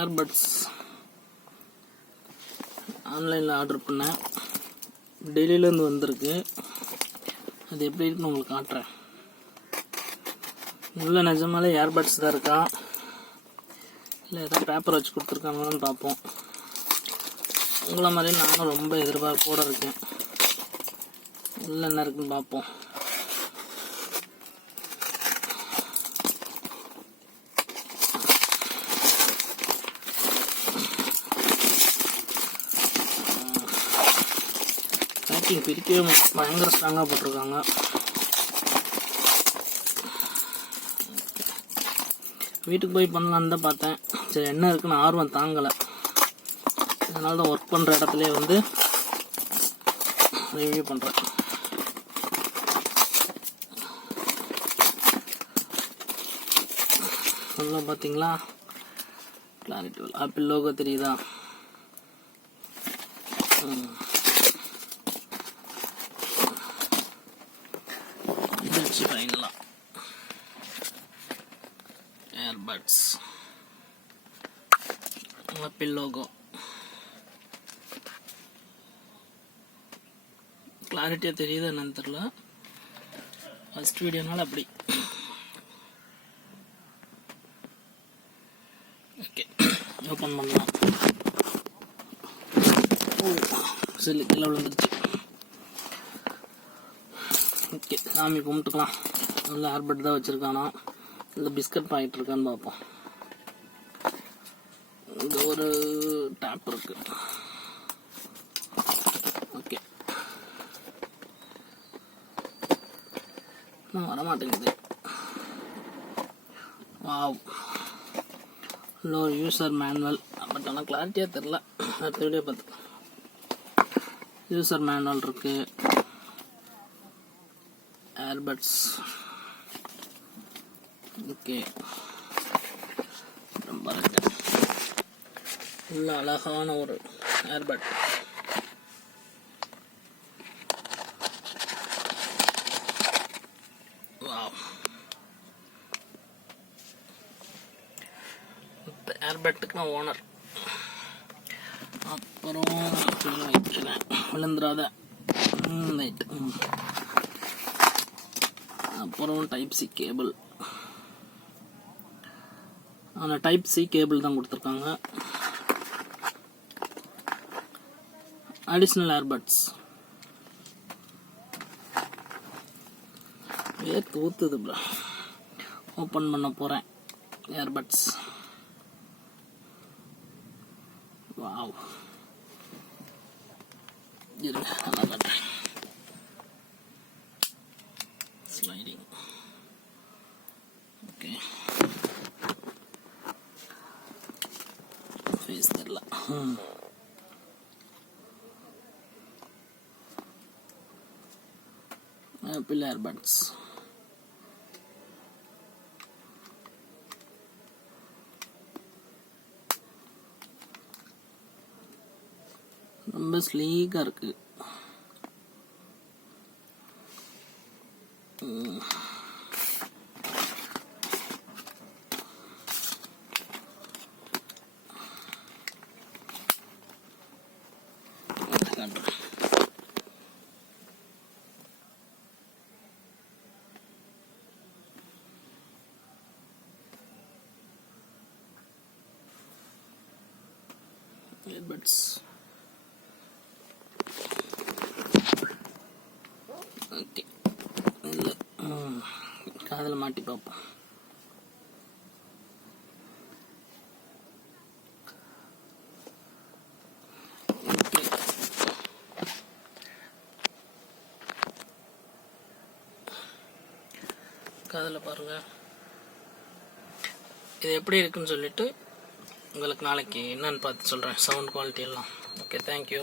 Earbuds ஆன்லைனில் order பண்ணேன். டெல்லியிலேருந்து வந்திருக்கு. அது எப்படி இருக்குன்னு உங்களுக்கு காட்டுறேன். உள்ள நிஜமாலே ஏர்பட்ஸ் தான் இருக்கா இல்லை ஏதாவது பேப்பர் வச்சு கொடுத்துருக்காங்கன்னு பார்ப்போம். உங்களை மாதிரி நானும் ரொம்ப எதிர்பார்ப்போடு இருக்கேன். உள்ள என்ன இருக்குன்னு பார்ப்போம். பேக்கிங் பிரிக்கவே பயங்கர ஸ்ட்ராங்காக போட்டிருக்காங்க. வீட்டுக்கு போய் பண்ணலான்னு தான் பார்த்தேன். சரி என்ன இருக்குன்னு ஆர்வம் தாங்கலை. அதனால தான் ஒர்க் பண்ணுற இடத்துலேயே வந்து ரிவ்யூ பண்ணுறேன். நல்லா பார்த்தீங்களா, கிளாரிட்டி ஆப்பிள் லோகோ தெரியுதா? ஃபைனலாக ஏர்பட்ஸ் ஆப்பிள் லோகோ. கிளாரிட்டியாக தெரியுது என்னன்னு தெரியல. ஃபர்ஸ்ட் வீடியோனால அப்படி. ஓகே, ஓப்பன் பண்ணலாம். சரி கீழே விழுந்துருச்சு. ஓகே, சாமி கும்பிட்டுக்கலாம். நல்ல ஏர்பட் தான் வச்சுருக்கானா, இல்லை பிஸ்கட் பாக்கெட் இருக்கான்னு பார்ப்போம். இங்கே ஒரு டேப் இருக்கு. ஓகே, நான் வரமாட்டேங்குது. Wow, low user manual. But ஆனால் கிளாரிட்டியாக தெரில. அடுத்த வீடியோ பார்த்து யூசர் மேனுவல் இருக்கு. ஏர்பட்ஸ் ஓகே, ரொம்ப நல்ல அழகான ஒரு ஏர்பட். ஏர்பட்டுக்கு நான் ஓனர். அப்புறம் விழுந்துடாத. அப்புறம் டைப் சி கேபிள். ஆனால் டைப் சி கேபிள் தான் கொடுத்துருக்காங்க. Additional earbuds. வேர்த்து ஊத்துது ப்ரோ. ஓப்பன் பண்ண போகிறேன் ஏர்பட்ஸ். வாவ், இருங்க நல்லா காட்டுறேன். ஸ்லைடிங். ஓகே, ஃபேஸ் தெரியல. Apple earbuds. ரொம்ப ஸ்லீக்காக இருக்கு. Earbuds. ஓகே, இல்லை காதில் மாட்டி பார்ப்போம். காதில் பாருங்க. இது எப்படி இருக்குன்னு சொல்லிட்டு உங்களுக்கு நாளைக்கு என்னன்னு பார்த்து சொல்கிறேன். சவுண்ட் குவாலிட்டி எல்லாம். Okay, thank you.